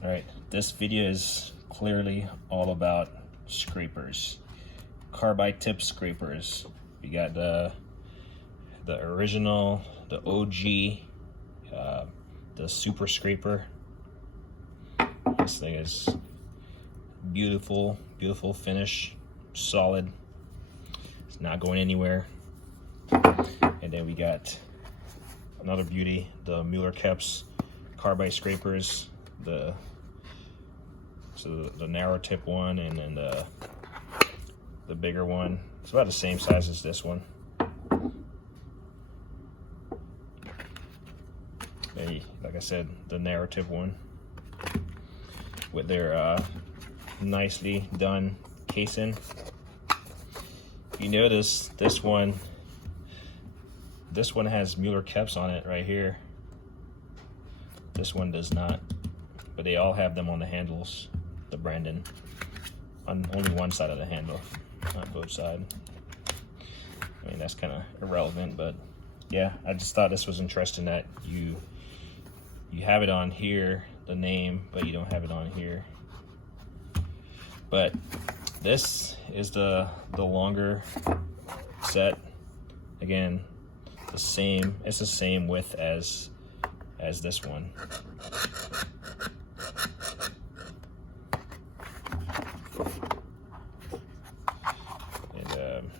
All right, this video is clearly all about scrapers, carbide tip scrapers. We got the original, the OG, the super scraper. This thing is beautiful, beautiful finish, solid. It's not going anywhere. And then we got another beauty, the Mueller Keups carbide scrapers. The narrow tip one, and then the bigger one. It's about the same size as this one. Like I said, the narrow tip one with their nicely done casing. If you notice, this one has Mueller Keups on it right here. This one does not, but they all have them on the handles, the branding, on only one side of the handle, not both sides. I mean, that's kind of irrelevant, but yeah, I just thought this was interesting that you have it on here, the name, but you don't have it on here. But this is the longer set. Again, it's the same width as this one. And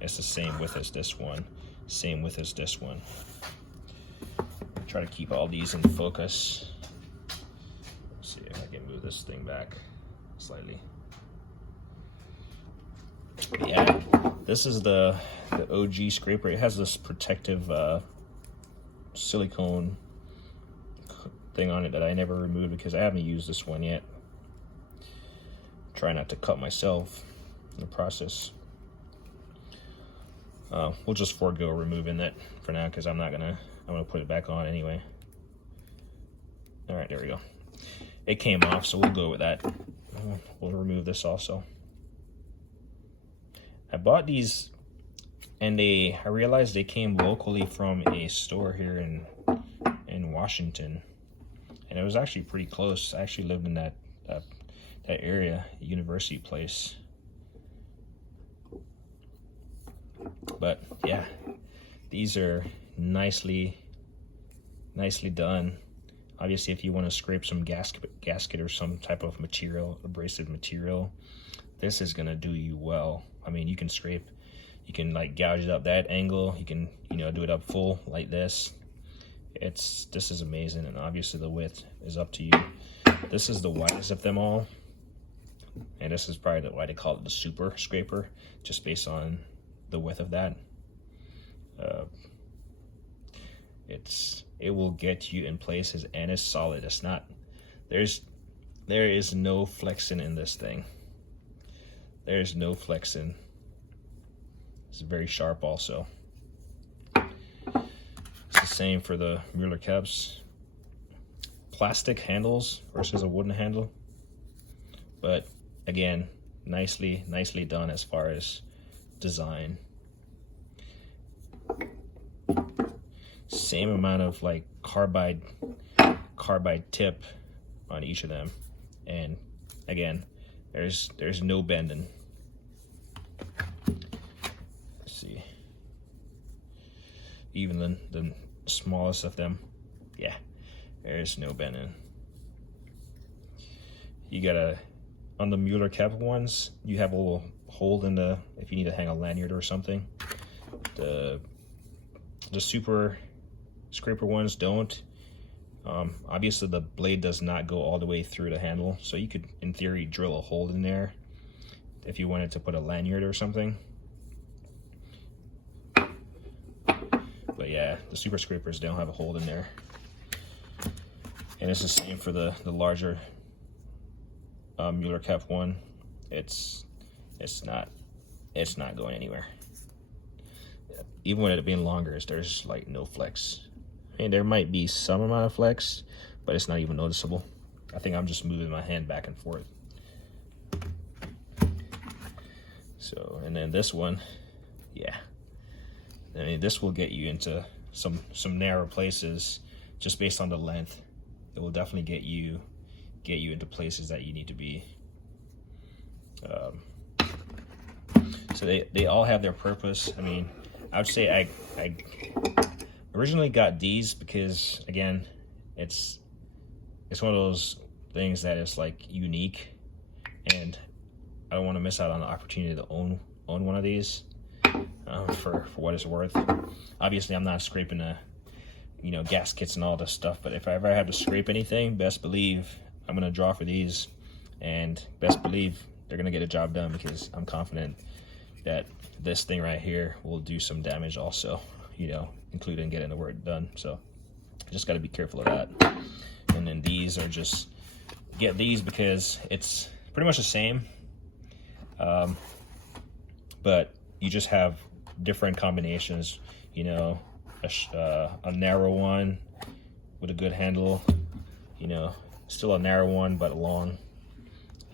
it's the same width as this one, same width as this one. Try to keep all these in focus. Let's see if I can move this thing back slightly. Yeah, this is the OG scraper. It has this protective silicone thing on it that I never removed because I haven't used this one yet. Try not to cut myself in the process. We'll just forego removing that for now because I'm gonna put it back on anyway. All right, there we go. It came off, so we'll go with that. We'll remove this also. I bought these, and I realized they came locally from a store here in Washington, and it was actually pretty close. I actually lived in that area, University Place. But yeah, these are nicely done. Obviously, if you want to scrape some gasket or some type of material, abrasive material, this is gonna do you well. I mean, you can scrape, you can like gouge it up that angle, you can, do it up full like this. This is amazing, and obviously the width is up to you. This is the widest of them all, and this is probably why they call it the super scraper, just based on the width of that. It will get you in places, and it's solid. It's not, there is no flexing in this thing. There's no flexing. It's very sharp also. It's the same for the Mueller Keups. Plastic handles versus a wooden handle. But again, nicely done as far as design. Same amount of like carbide tip on each of them, and again, there's no bending. Let's see, even the smallest of them, yeah, there's no bending. You gotta, on the Mueller Keup ones, you have a little hole in the, if you need to hang a lanyard or something. The super scraper ones don't. Obviously the blade does not go all the way through the handle, so you could in theory drill a hole in there if you wanted to put a lanyard or something. But yeah, the super scrapers don't have a hole in there, and it's the same for the larger Mueller Keup one. It's not going anywhere. Even with it being longer, there's like no flex. I mean, there might be some amount of flex, but it's not even noticeable. I think I'm just moving my hand back and forth. So, and then this one, yeah. I mean, this will get you into some narrow places just based on the length. It will definitely get you get you into places that you need to be. So they all have their purpose. I mean, I would say I originally got these because, again, it's one of those things that is like unique, and I don't want to miss out on the opportunity to own one of these for what it's worth. Obviously, I'm not scraping the gaskets and all this stuff, but if I ever have to scrape anything, best believe I'm gonna draw for these, and best believe they're gonna get a job done, because I'm confident that this thing right here will do some damage also, including getting the work done. So just got to be careful of that. And then these are just, get these because it's pretty much the same, but you just have different combinations, a narrow one with a good handle, still a narrow one but long,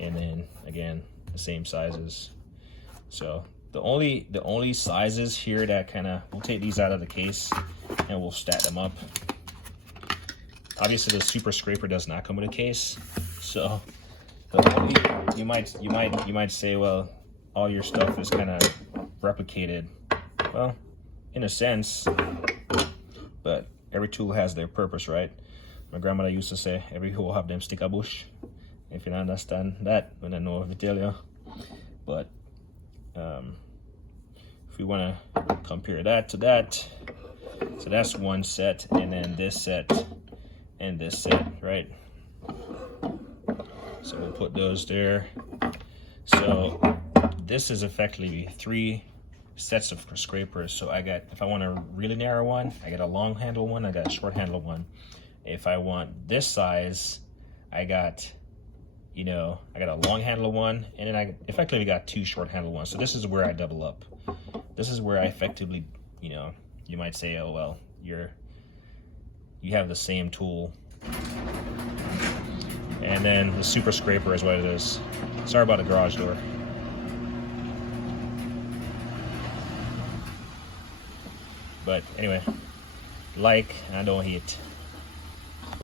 and then again the same sizes. So the only sizes here that kind of, we'll take these out of the case and we'll stack them up. Obviously the super scraper does not come with a case, so the only, you might say, well, all your stuff is kind of replicated. Well, in a sense, but every tool has their purpose, right? My grandmother used to say, every tool have them stick a bush. If you don't understand that, then I know what to tell you. But if we want to compare that to that, so that's one set, and then this set and this set, right? So we'll put those there. So this is effectively 3 sets of scrapers. So I got, if I want a really narrow one, I got a long handle one, I got a short handle one. If I want this size, I got a long handle one, and then I effectively got 2 short handle ones. So this is where I double up. This is where I effectively, you might say, oh well, you have the same tool. And then the super scraper is what it is. Sorry about the garage door. But anyway, and don't hate.